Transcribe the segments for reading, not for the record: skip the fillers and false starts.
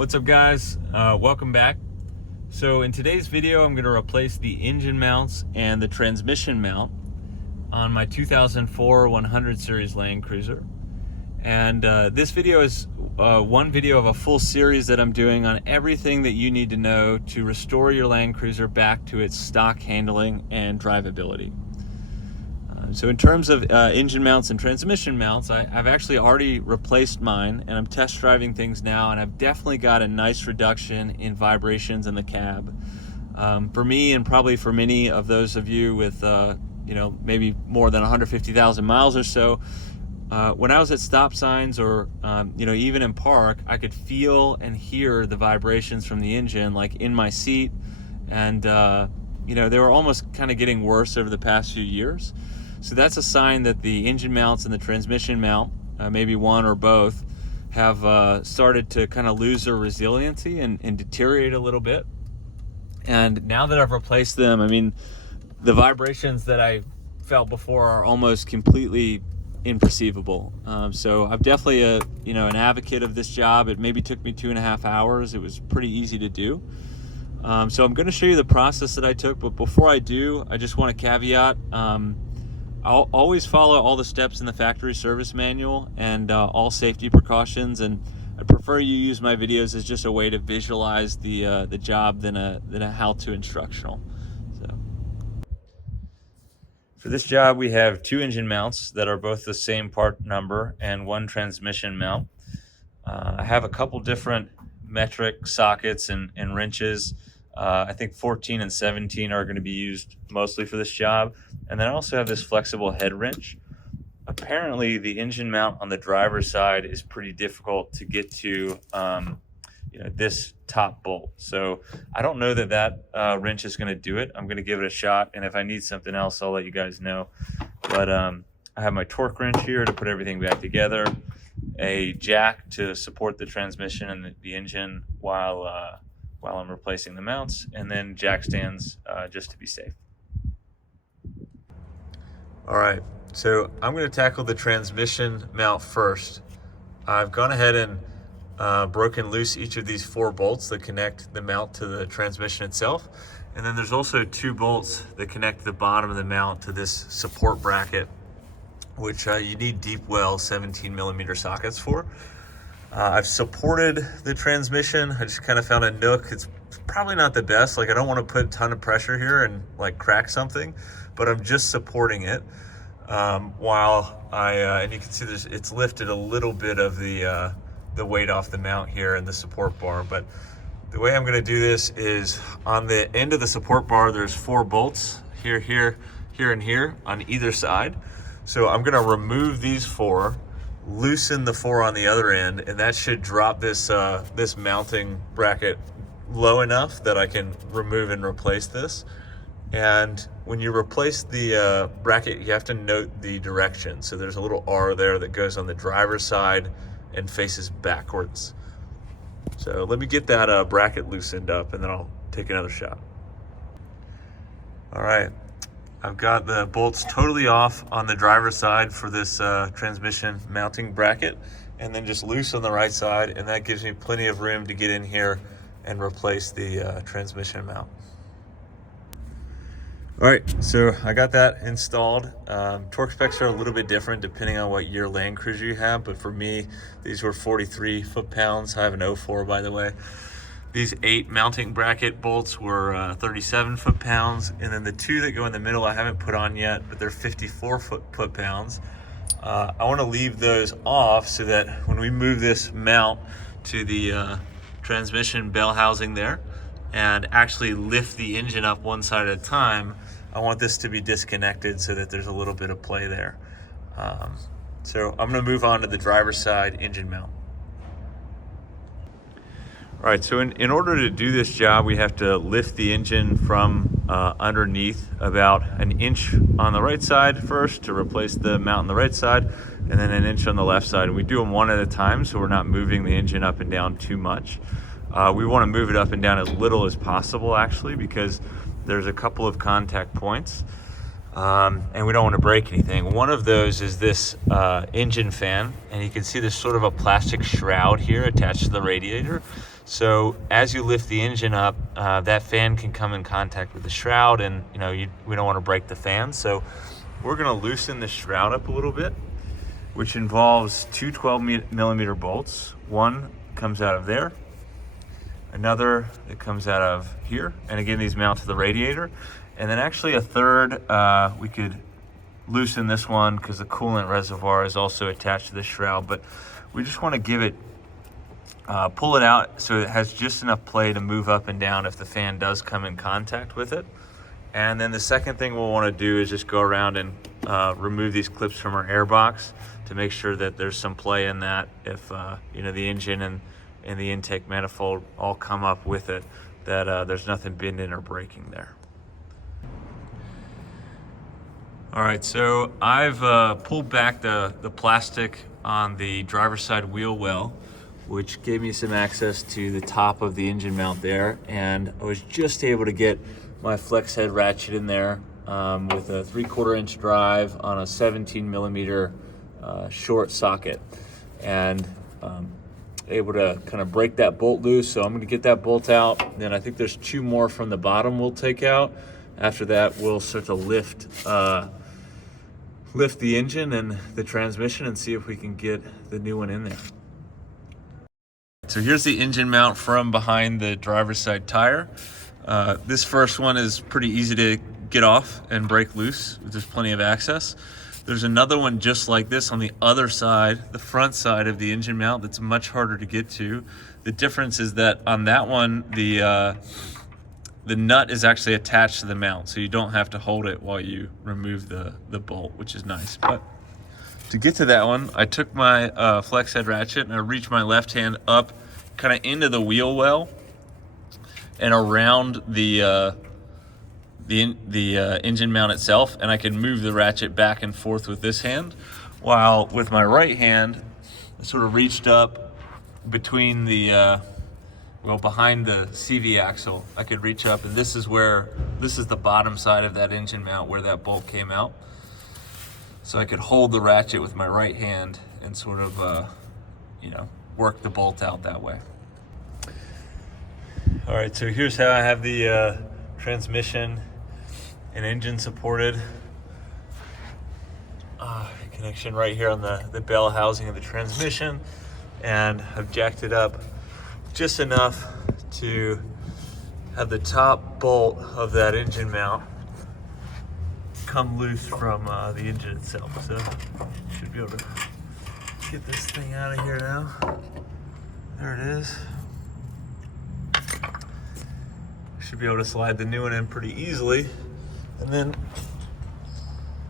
What's up, guys? Welcome back. So in today's video, I'm going to replace the engine mounts and the transmission mount on my 2004 100 series Land Cruiser. And this video is one video of a full series that I'm doing on everything that you need to know to restore your Land Cruiser back to its stock handling and drivability. So in terms of engine mounts and transmission mounts, I've actually already replaced mine, and I'm test driving things now, and I've definitely got a nice reduction in vibrations in the cab. For me, and probably for many of those of you with maybe more than 150,000 miles or so, when I was at stop signs or even in park, I could feel and hear the vibrations from the engine, like in my seat, and they were almost kind of getting worse over the past few years. So that's a sign that the engine mounts and the transmission mount, maybe one or both, have started to kind of lose their resiliency and deteriorate a little bit. And now that I've replaced them, I mean, the vibrations that I felt before are almost completely imperceivable. So I'm definitely an advocate of this job. It maybe took me 2.5 hours. It was pretty easy to do. So I'm going to show you the process that I took, but before I do, I just want to caveat, I'll always follow all the steps in the factory service manual and all safety precautions, and I prefer you use my videos as just a way to visualize the job than a how-to instructional. So for this job, we have 2 engine mounts that are both the same part number and 1 transmission mount. I have a couple different metric sockets and wrenches. I think 14 and 17 are going to be used mostly for this job. And then I also have this flexible head wrench. Apparently the engine mount on the driver's side is pretty difficult to get to this top bolt. So I don't know that wrench is going to do it. I'm going to give it a shot, and if I need something else, I'll let you guys know. But I have my torque wrench here to put everything back together, a jack to support the transmission and the engine while I'm replacing the mounts, and then jack stands just to be safe. All right, so I'm going to tackle the transmission mount first. I've gone ahead and broken loose each of these 4 bolts that connect the mount to the transmission itself. And then there's also 2 bolts that connect the bottom of the mount to this support bracket, which you need deep well 17mm sockets for. I've supported the transmission. I just kind of found a nook. It's probably not the best. Like, I don't want to put a ton of pressure here and like crack something, but I'm just supporting it while and you can see it's lifted a little bit of the weight off the mount here and the support bar. But the way I'm going to do this is on the end of the support bar, there's 4 bolts here, here, and here on either side. So I'm going to remove these 4, loosen the 4 on the other end, and that should drop this mounting bracket low enough that I can remove and replace this. And when you replace the bracket, you have to note the direction. So there's a little R there that goes on the driver's side and faces backwards. So let me get that bracket loosened up, and then I'll take another shot. All right, I've got the bolts totally off on the driver's side for this transmission mounting bracket, and then just loose on the right side, and that gives me plenty of room to get in here and replace the transmission mount. All right, so I got that installed. Torque specs are a little bit different depending on what year Land Cruiser you have, but for me, these were 43 foot-pounds. I have an 04, by the way. These 8 mounting bracket bolts were 37 foot-pounds, and then the 2 that go in the middle I haven't put on yet, but they're 54 foot-pounds. I want to leave those off so that when we move this mount to the transmission bell housing there and actually lift the engine up one side at a time, I want this to be disconnected so that there's a little bit of play there. So I'm going to move on to the driver's side engine mount. All right, so in order to do this job, we have to lift the engine from underneath about an inch on the right side first to replace the mount on the right side, and then an inch on the left side. And we do them one at a time, so we're not moving the engine up and down too much. We want to move it up and down as little as possible, actually, because there's a couple of contact points. and we don't want to break anything. One of those is this engine fan, and you can see there's sort of a plastic shroud here attached to the radiator. So as you lift the engine up, that fan can come in contact with the shroud, and we don't want to break the fan. So we're going to loosen the shroud up a little bit, which involves two 12mm bolts. One comes out of there, another that comes out of here, and again these mount to the radiator. And then actually a third, we could loosen this one because the coolant reservoir is also attached to the shroud, but we just want to give it, pull it out so it has just enough play to move up and down if the fan does come in contact with it. And then the second thing we'll want to do is just go around and remove these clips from our air box to make sure that there's some play in that if the engine and the intake manifold all come up with it, that there's nothing bending or breaking there. All right, so I've pulled back the plastic on the driver's side wheel well, which gave me some access to the top of the engine mount there, and I was just able to get my flex head ratchet in there with a 3/4 inch drive on a 17mm short socket, and able to kind of break that bolt loose. So I'm going to get that bolt out. Then I think there's two more from the bottom we'll take out. After that, we'll start to lift the engine and the transmission and see if we can get the new one in there. So here's the engine mount from behind the driver's side tire. This first one is pretty easy to get off and break loose. There's plenty of access. There's another one just like this on the other side, the front side of the engine mount, that's much harder to get to. The difference is that on that one, the nut is actually attached to the mount, so you don't have to hold it while you remove the bolt, which is nice. But to get to that one, I took my flex head ratchet and I reached my left hand up kind of into the wheel well and around the engine mount itself, and I can move the ratchet back and forth with this hand, while with my right hand I sort of reached up between the behind the CV axle. I could reach up, and this is the bottom side of that engine mount where that bolt came out. So I could hold the ratchet with my right hand and sort of, work the bolt out that way. All right, so here's how I have the transmission and engine supported connection right here on the bell housing of the transmission, and I've jacked it up just enough to have the top bolt of that engine mount come loose from the engine itself. So should be able to get this thing out of here now. There it is. Should be able to slide the new one in pretty easily. And then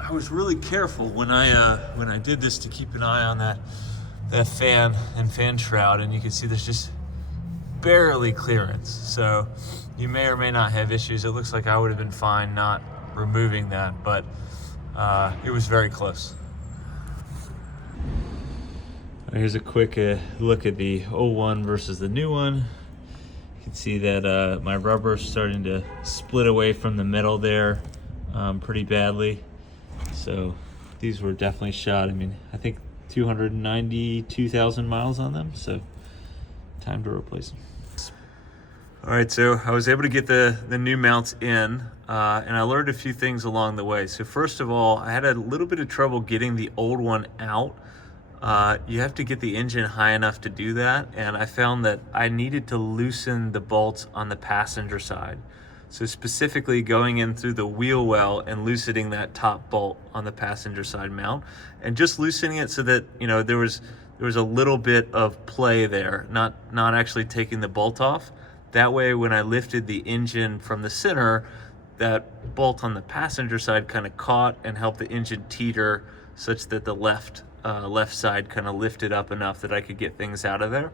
I was really careful when I did this to keep an eye on that fan and fan shroud, and you can see there's just barely clearance. So you may or may not have issues. It looks like I would have been fine not removing that, but it was very close. Here's a quick look at the 01 versus the new one. You can see that my rubber is starting to split away from the metal there pretty badly. So these were definitely shot. I mean, I think 292,000 miles on them, so time to replace them. All right, so I was able to get the new mounts in, and I learned a few things along the way. So first of all, I had a little bit of trouble getting the old one out. You have to get the engine high enough to do that, and I found that I needed to loosen the bolts on the passenger side. So specifically going in through the wheel well and loosening that top bolt on the passenger side mount, and just loosening it so that there was a little bit of play there, not actually taking the bolt off. That way, when I lifted the engine from the center, that bolt on the passenger side kind of caught and helped the engine teeter such that the left side kind of lifted up enough that I could get things out of there.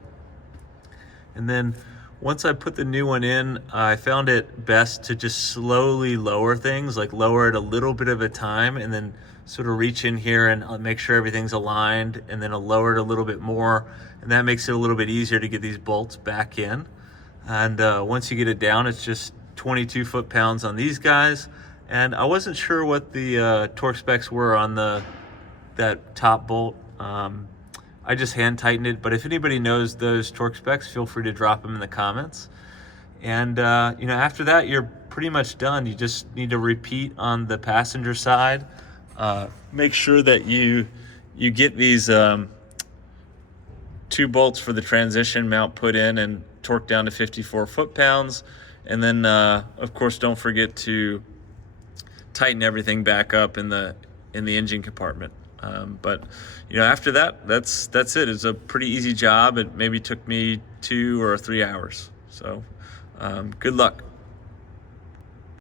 And then once I put the new one in, I found it best to just slowly lower things, like lower it a little bit at a time, and then sort of reach in here and make sure everything's aligned, and then I'll lower it a little bit more, and that makes it a little bit easier to get these bolts back in. And once you get it down, it's just 22 foot-pounds on these guys, And I wasn't sure what the torque specs were on that top bolt. I just hand tightened it, but if anybody knows those torque specs, feel free to drop them in the comments. And you know, after that, you're pretty much done. You just need to repeat on the passenger side. Make sure that you get these 2 bolts for the transition mount put in and torqued down to 54 foot-pounds. And then, of course, don't forget to tighten everything back up in the engine compartment. But you know, after that, that's it. It's a pretty easy job. It maybe took me 2 or 3 hours. So good luck.